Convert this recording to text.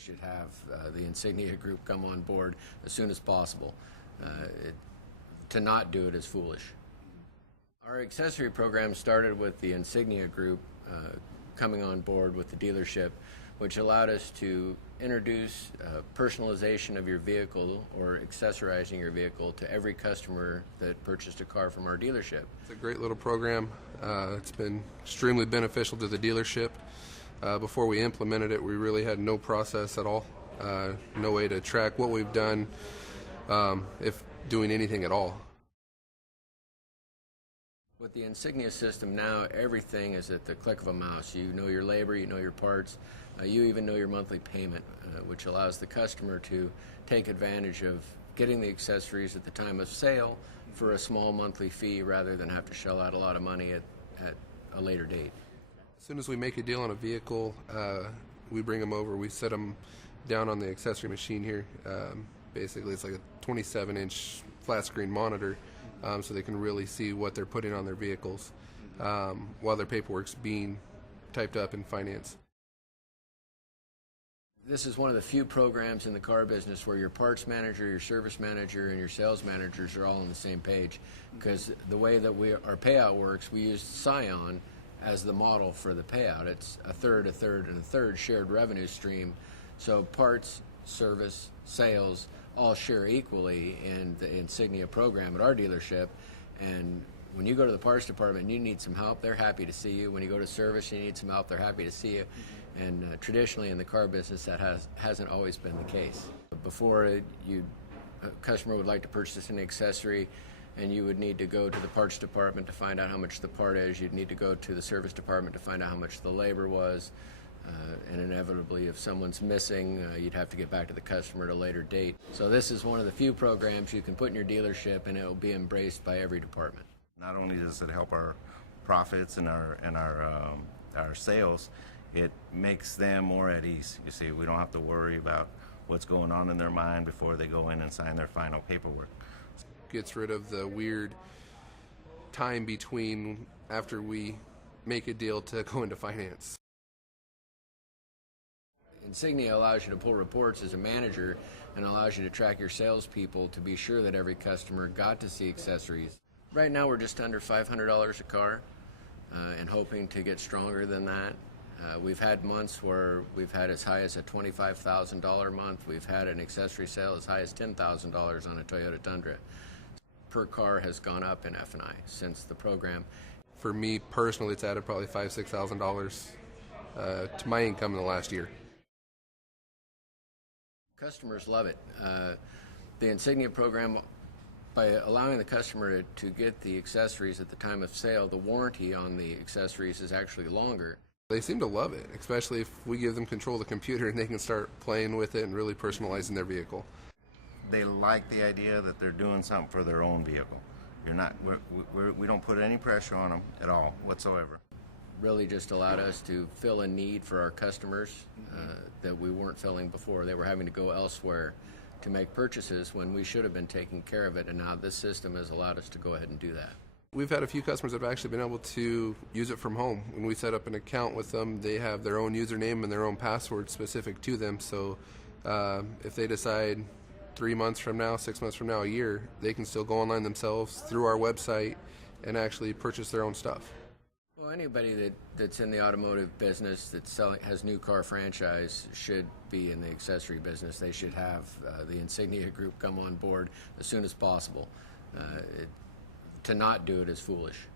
should have the Insignia group come on board as soon as possible. To not do it is foolish. Our accessory program started with the Insignia group coming on board with the dealership, which allowed us to introduce personalization of your vehicle or accessorizing your vehicle to every customer that purchased a car from our dealership. It's a great little program. It's been extremely beneficial to the dealership. Before we implemented it, we really had no process at all, no way to track what we've done, if doing anything at all. With the Insignia system now, everything is at the click of a mouse. You know your labor, you know your parts, you even know your monthly payment, which allows the customer to take advantage of getting the accessories at the time of sale for a small monthly fee rather than have to shell out a lot of money at a later date. As soon as we make a deal on a vehicle, we bring them over, we set them down on the accessory machine here. Basically, it's like a 27-inch flat screen monitor. So they can really see what they're putting on their vehicles while their paperwork's being typed up in finance. This is one of the few programs in the car business where your parts manager, your service manager, and your sales managers are all on the same page, because the way that our payout works, we use Scion as the model for the payout. It's a third, a third, and a third shared revenue stream. So parts, service, sales all share equally in the Insignia program at our dealership. And when you go to the parts department and you need some help, they're happy to see you. When you go to service and you need some help, they're happy to see you. And traditionally in the car business, that hasn't always been the case. Before, a customer would like to purchase an accessory, and you would need to go to the parts department to find out how much the part is. You'd need to go to the service department to find out how much the labor was. And inevitably, if someone's missing, you'd have to get back to the customer at a later date. So this is one of the few programs you can put in your dealership, and it will be embraced by every department. Not only does it help our profits and our sales, it makes them more at ease. You see, we don't have to worry about what's going on in their mind before they go in and sign their final paperwork. Gets rid of the weird time between after we make a deal to go into finance. Insignia allows you to pull reports as a manager and allows you to track your salespeople to be sure that every customer got to see accessories. Right now we're just under $500 a car and hoping to get stronger than that. We've had months where we've had as high as a $25,000 month. We've had an accessory sale as high as $10,000 on a Toyota Tundra. Per car has gone up in F&I since the program. For me personally, it's added probably $5,000 to $6,000 to my income in the last year. Customers love it. The Insignia program, by allowing the customer to get the accessories at the time of sale, the warranty on the accessories is actually longer. They seem to love it, especially if we give them control of the computer and they can start playing with it and really personalizing their vehicle. They like the idea that they're doing something for their own vehicle. We don't put any pressure on them at all whatsoever. Really just allowed us to fill a need for our customers that we weren't filling before. They were having to go elsewhere to make purchases when we should have been taking care of it, and now this system has allowed us to go ahead and do that. We've had a few customers that have actually been able to use it from home. When we set up an account with them, they have their own username and their own password specific to them, so if they decide 3 months from now, 6 months from now, a year, they can still go online themselves through our website and actually purchase their own stuff. Well, anybody that's in the automotive business that has new car franchise should be in the accessory business. They should have the Insignia group come on board as soon as possible. To not do it is foolish.